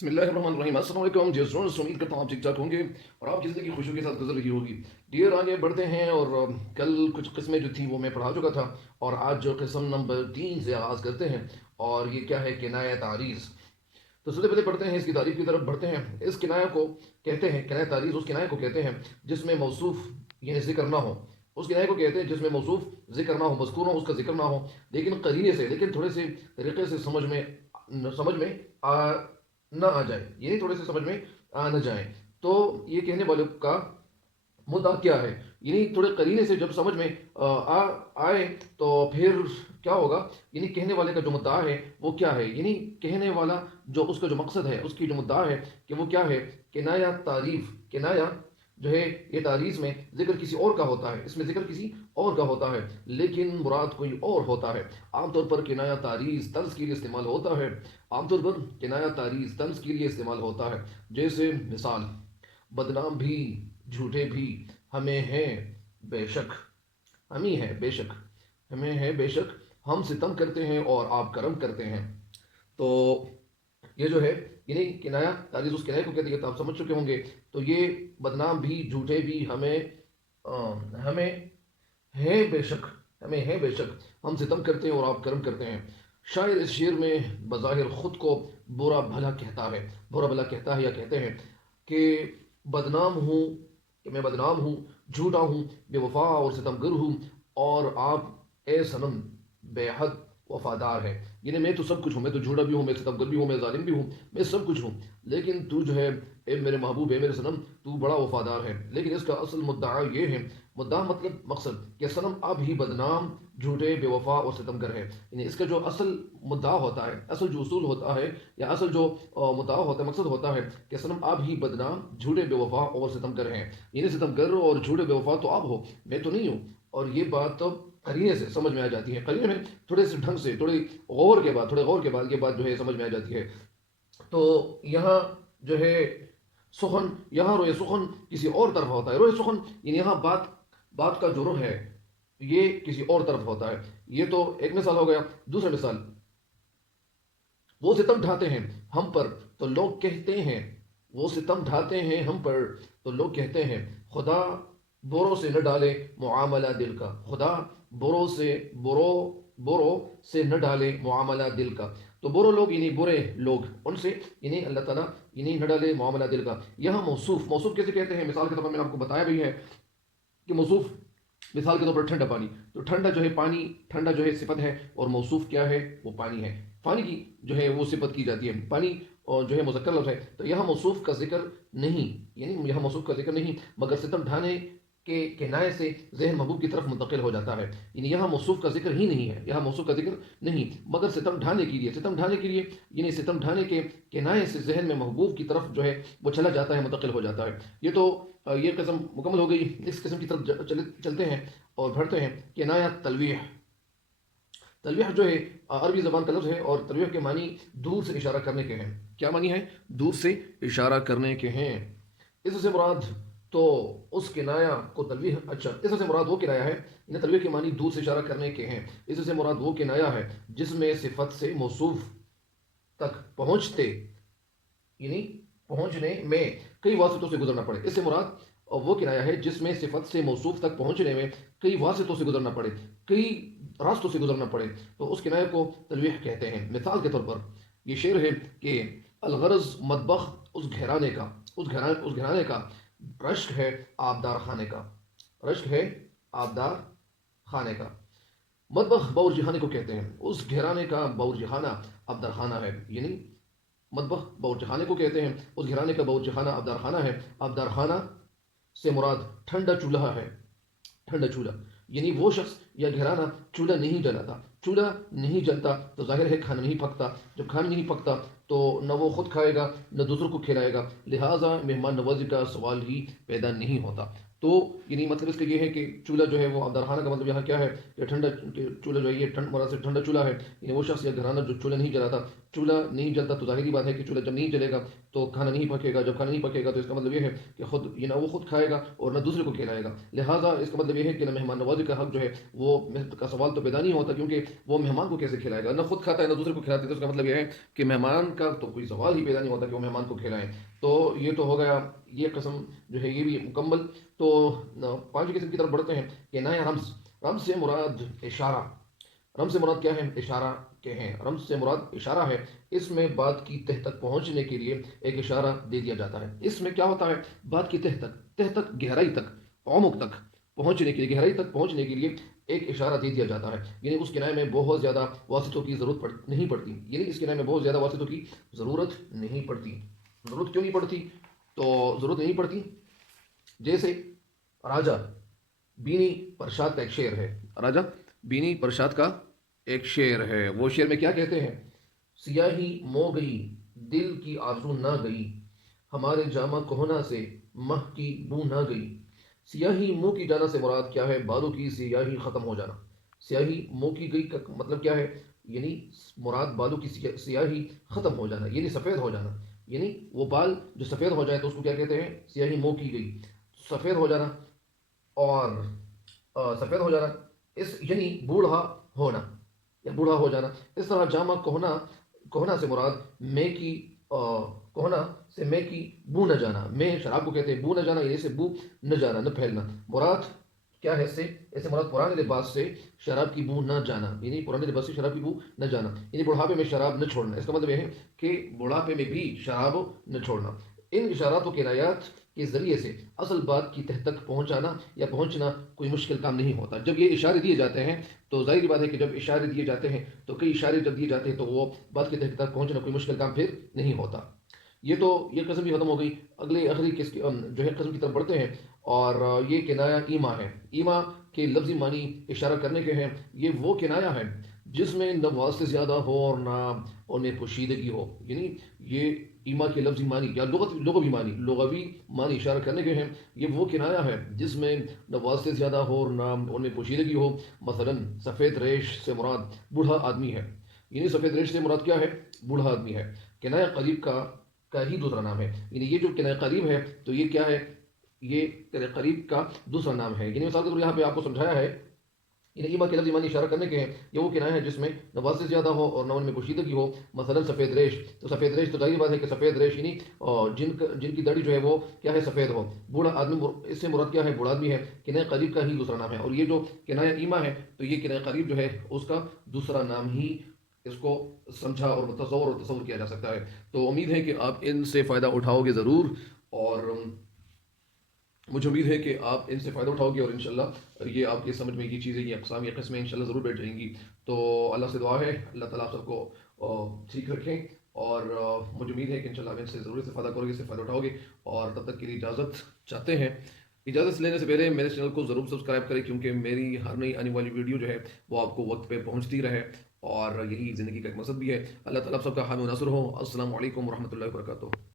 बिस्मिल्लाहिर्रहमानिर्रहीम। अस्सलाम वालेकुम डियर स्टूडेंट्स, उम्मीद करता हूँ आप ठीक ठाक होंगे और आपकी ज़िंदगी खुशियों के साथ गुजर रही होगी। डियर आगे बढ़ते हैं और कल कुछ किस्में जो थी वो मैं पढ़ा चुका था और आज जो किस्म नंबर 3 से आगाज़ करते हैं और ये क्या है, किनाया तारीज़। तो सबसे पहले पढ़ते हैं, इसकी तारीफ की तरफ बढ़ते हैं। इस किनाया को कहते हैं, किनाया तारीज़ उस किनाया को कहते हैं जिसमें मौसूफ यानी जिक्र ना हो। उस किनाये को कहते हैं जिसमें मौसूफ जिक्र ना हो, मज़कूर हो, उसका जिक्र ना हो, लेकिन करीने से, लेकिन थोड़े से तरीके से समझ में आ ना आ जाए, ये थोड़े से समझ में आ न जाए। तो ये कहने वाले का मुद्दा क्या है, यानी थोड़े करीने से जब समझ में आए तो फिर क्या होगा, यानी कहने वाले का जो मुद्दा है वो क्या है, यानी कहने वाला जो उसका जो मकसद है, उसकी जो मुद्दा है कि वो क्या है। किनाया तारीफ, किनाया जो है ये तारीज़ में जिक्र किसी और का होता है, इसमें जिक्र किसी और का होता है लेकिन मुराद कोई और होता है। आमतौर पर किनाया तारीज़ तर्ज के लिए इस्तेमाल होता है, आमतौर पर किनाया तारीज़ तर्ज के लिए इस्तेमाल होता है। जैसे मिसाल, बदनाम भी झूठे भी हमें हैं बेशक, हम ही है बेशक, हमें है बेशक, हम सितम करते हैं और आप करम करते हैं। तो ये जो है, यानी किनाया तारीज़ उस किनाये को कहती है, तो आप समझ चुके होंगे। तो ये बदनाम भी झूठे भी हमें है बेशक, हमें है बेशक, हम सितम करते हैं और आप करम करते हैं। शायर इस शेर में बज़ाहिर ख़ुद को बुरा भला कहता है, बुरा भला कहता है या कहते हैं कि बदनाम हूँ, कि मैं बदनाम हूँ, झूठा हूँ, बेवफा और सितमगर हूँ, और आप ए सनम बेहद वफादार है। यानी मैं तो सब कुछ हूँ, मैं तो झूठा भी हूँ, मैं सितमगर भी हूँ, मैं जालिम भी हूँ, मैं सब कुछ हूँ, लेकिन तू जो है ए मेरे महबूब, ए मेरे सनम, तू बड़ा वफादार है। लेकिन इसका असल मुद्दा ये है, मुद्दा मतलब मकसद, कि सनम अब ही बदनाम, झूठे, बेवफा और सितमगर है। यानी इसका जो असल मुद्दा होता है, असल जो उसूल होता है, या असल जो मुद्दा होता है, मकसद होता है कि सनम आप ही बदनाम, झूठे, बेवफा और सितमगर हैं। यानी सितमगर और झूठे बेवफा तो आप हो, मैं तो नहीं हूँ। और ये बात तो करीने से समझ में आ जाती है, करीने में थोड़े से ढंग से, थोड़े गौर के बाद ये बात जो है समझ में आ जाती है। तो यहाँ जो है सुखन, यहाँ रोए सुखन किसी और तरफ होता है, रोए सुखन यानी यहाँ बात बात का जो रुख है ये किसी और तरफ होता है। ये तो एक मिसाल हो गया। दूसरा मिसाल, वो सितम ढाते हैं हम पर तो लोग कहते हैं, वो सितम ढाते हैं हम पर तो लोग कहते हैं, खुदा बोरों से न डाले मुआमला दिल का, खुदा बोरों से बोरो बोरो से न डाले मुआमला दिल का। तो बोरो लोग यानी बुरे लोग, उनसे यानी अल्लाह ताला यानी न डाले मुआमला दिल का। यहाँ मौसूफ, मौसूफ कैसे कहते हैं, मिसाल के तौर पर मैंने आपको बताया भी है कि मौसूफ, मिसाल के तौर पर ठंडा पानी, तो ठंडा जो है पानी, ठंडा जो है सिफत है और मौसूफ क्या है, वो पानी है। पानी की जो है वो सिफत की जाती है, पानी और जो है मुज़क्कर लफ्ज़ है। तो यहाँ मौसूफ का जिक्र नहीं, यानी यहाँ मौसूफ का जिक्र नहीं, मगर सितम ढाने के किनाये से ज़हन महबूब की तरफ मुंतकिल हो जाता है। यानी यहाँ मौसूफ का जिक्र ही नहीं है, यहाँ मौसूफ का जिक्र नहीं, मगर सितम ढाने के लिए, सितम ढाने के लिए, यानी सितम ढाने के किनाये से ज़हन में महबूब की तरफ जो है वो चला जाता है, मुंतकिल हो जाता है। ये तो ये किस्म मुकम्मल हो गई। इस किस्म की तरफ चलते हैं और बढ़ते हैं। किनाया तलवीह, तलवीह जो है अरबी ज़बान का लफ्ज़ है और तलवीह के मानी दूर से इशारा करने के हैं। क्या मानी है, दूर से इशारा करने के हैं। इससे मुराद तो उस किनाया को तलवीह, अच्छा इससे मुराद वो किनाया है, इन्हें तलवीह के मानी दूर से इशारा करने के हैं। इससे मुराद वो किनाया है जिसमें सिफत से मौसूफ तक पहुँचते, यानी पहुँचने में कई वासितों से गुजरना पड़े। इससे मुराद वो किराया है जिसमें सिफत से मौसूफ तक पहुँचने में कई वासितों से गुजरना पड़े, कई रास्तों से गुजरना पड़े, तो उस किराए को तलवीह कहते हैं। मिसाल के तौर पर ये शेर है कि अलगरज मतबख उस घराने का, उस घराने का रश्क है आबदार खाने का, रश्क है आबदार खाने का। मतबख बावर्ची खाने को कहते हैं, उस घराने का बावर्ची खाना आबदार खाना है। यानी मतबख बावर्ची खाने को कहते हैं, उस घराने का बावर्ची खाना आबदार खाना है। आबदार खाना से मुराद ठंडा चूल्हा है, ठंडा चूल्हा, यानी वो शख्स या घराना चूल्हा नहीं जलाता, चूल्हा नहीं जलता तो जाहिर है खाना नहीं पकता। जब खाना नहीं पकता तो न वो खुद खाएगा न दूसरों को खिलाएगा, लिहाजा मेहमान नवाजी का सवाल ही पैदा नहीं होता। तो यानी मतलब इसका ये है कि चूल्हा जो है वो आबदार खाना का मतलब यहाँ क्या है कि ठंडा चूल्हा जो है ये ठंड मरा से ठंडा चूल्हा है, यानी वो शख्स या घराना जो चूल्हा नहीं जलाता چولہا نہیں جلتا تو ظاہری بات ہے کہ چولہا جب نہیں جلے گا تو کھانا نہیں پکے گا، جب کھانا نہیں پکے گا تو اس کا مطلب یہ ہے کہ خود یہ نہ وہ خود کھائے گا اور نہ دوسرے کو کھلائے گا، لہٰذا اس کا مطلب یہ ہے کہ نہ مہمان نوازی کا حق جو ہے وہ کا سوال تو پیدا نہیں ہوتا، کیونکہ وہ مہمان کو کیسے کھلائے گا، نہ خود کھاتا ہے نہ دوسرے کو کھلاتا ہے، تو اس کا مطلب یہ ہے کہ مہمان کا تو کوئی سوال ہی پیدا نہیں ہوتا کہ وہ مہمان کو کھلائیں۔ تو یہ تو ہو گیا یہ قسم جو ہے یہ بھی مکمل۔ تو پانچویں قسم کی طرف بڑھتے ہیں کہ نیا رمز، رمز سے مراد اشارہ، رمز سے مراد کیا ہے؟ اشارہ کے ہیں، رمز سے مراد اشارہ ہے، اس میں بات کی تہ تک پہنچنے کے لیے ایک اشارہ دے دیا جاتا ہے۔ اس میں کیا ہوتا ہے؟ بات کی تہ تک گہرائی تک، عمق تک پہنچنے کے لیے، گہرائی تک پہنچنے کے لیے ایک اشارہ دے دیا جاتا ہے، یعنی اس کنائے میں بہت زیادہ واسطوں کی ضرورت نہیں پڑتی، یعنی اس کنائے میں بہت زیادہ واسطوں کی ضرورت نہیں پڑتی۔ ضرورت کیوں نہیں پڑتی؟ تو ضرورت نہیں پڑتی جیسے راجہ بینی پرشاد کا ایک شعر ہے، راجہ بینی پرشاد کا ایک شعر ہے، وہ شعر میں کیا کہتے ہیں؟ سیاہی مو گئی دل کی آرزو نہ گئی، ہمارے جامہ کہنا سے مہ کی بو نہ گئی۔ سیاہی منہ کی جانا سے مراد کیا ہے؟ بالوں کی سیاہی ختم ہو جانا۔ سیاہی منہ کی گئی کا مطلب کیا ہے؟ یعنی مراد بالوں کی سیاہی ختم ہو جانا، یعنی سفید ہو جانا، یعنی وہ بال جو سفید ہو جائے تو اس کو کیا کہتے ہیں؟ سیاہی منہ کی گئی، سفید ہو جانا۔ اور سفید ہو جانا اس یعنی بوڑھا ہونا یا بوڑھا ہو جانا۔ اس طرح جامع کہنا سے مراد میں کی کہنا سے میں کی بو نہ جانا، میں شراب کو کہتے ہیں بو نہ جانا، یعنی سے بو نہ جانا، نہ پھیلنا۔ مراد کیا ہے اس سے مراد پرانے لباس سے شراب کی بو نہ جانا، یعنی پرانے لباس سے شراب کی بو نہ جانا، یعنی بڑھاپے میں شراب نہ چھوڑنا۔ اس کا مطلب یہ ہے کہ بڑھاپے میں بھی شراب نہ چھوڑنا۔ ان اشارات و کنایات کے ذریعے سے اصل بات کی تہ تک پہنچانا یا پہنچنا کوئی مشکل کام نہیں ہوتا۔ جب یہ اشارے دیے جاتے ہیں تو ظاہری بات ہے کہ جب اشارے دیے جاتے ہیں تو کئی اشارے جب دیے جاتے ہیں تو وہ بات کی تہ تک پہنچنا کوئی مشکل کام پھر نہیں ہوتا۔ یہ قسم بھی ختم ہو گئی، اگلے آخری جو ہے قسم کی طرف بڑھتے ہیں، اور یہ کنایا ایما ہے۔ ایما کے لفظی معنی اشارہ کرنے کے ہیں، یہ وہ کنایا ہے جس میں نہ واسطے زیادہ ہو اور نہ ان میں پوشیدگی ہو، یعنی یہ ایما کے لفظی معنی یا لغوی معنی اشارہ کرنے کے ہیں، یہ وہ کنایا ہے جس میں نہ واسطے زیادہ ہو اور نہ ان میں پوشیدگی ہو۔ مثلا سفید ریش سے مراد بوڑھا آدمی ہے، یعنی سفید ریش سے مراد کیا ہے؟ بوڑھا آدمی ہے۔ کنایا قریب کا ہی دوسرا نام ہے، یعنی یہ جو کنایا قریب ہے تو یہ کیا ہے؟ یہ کنایا قریب کا دوسرا نام ہے، یعنی مثال کے طور یہاں پہ آپ کو سمجھایا ہے، یعنی ایما کے لفظی معنی اشارہ کرنے کے ہیں، یہ وہ کنایا ہے جس میں نہ واسطے زیادہ ہو اور نہ ان میں پوشیدگی ہو۔ مثلا سفید ریش، تو سفید ریش تو ظاہری بات ہے کہ سفید ریش یعنی جن کی داڑھی جو ہے وہ کیا ہے؟ سفید ہو۔ بوڑھا آدمی اس سے مراد کیا ہے؟ بوڑھا آدمی ہے، کنایا قریب کا ہی دوسرا نام ہے، اور یہ جو کنایا ایما ہے تو یہ کنایا قریب جو ہے اس کا دوسرا نام ہی اس کو سمجھا اور تصور کیا جا سکتا ہے۔ تو امید ہے کہ آپ ان سے فائدہ اٹھاؤ گے ضرور، اور مجھے امید ہے کہ آپ ان سے فائدہ اٹھاؤ گے، اور انشاءاللہ یہ آپ کے سمجھ میں یہ چیزیں، یہ اقسام، یہ قسمیں انشاءاللہ ضرور بیٹھ جائیں گی۔ تو اللہ سے دعا ہے اللہ تعالیٰ آپ سب کو ٹھیک رکھیں، اور مجھے امید ہے کہ انشاءاللہ آپ ان سے ضرور سے فائدہ کرو گے، اس سے فائدہ اٹھاؤ گے، اور تب تک کے لیے اجازت چاہتے ہیں۔ اجازت لینے سے پہلے میرے چینل کو ضرور سبسکرائب کریں، کیونکہ میری ہر نئی آنے والی ویڈیو جو ہے وہ آپ کو وقت پہ پہنچتی رہے، اور یہی زندگی کا ایک مقصد بھی ہے۔ اللہ تعالیٰ آپ سب کا حامی و ناصر ہو۔ السلام علیکم ورحمۃ اللہ وبرکاتہ۔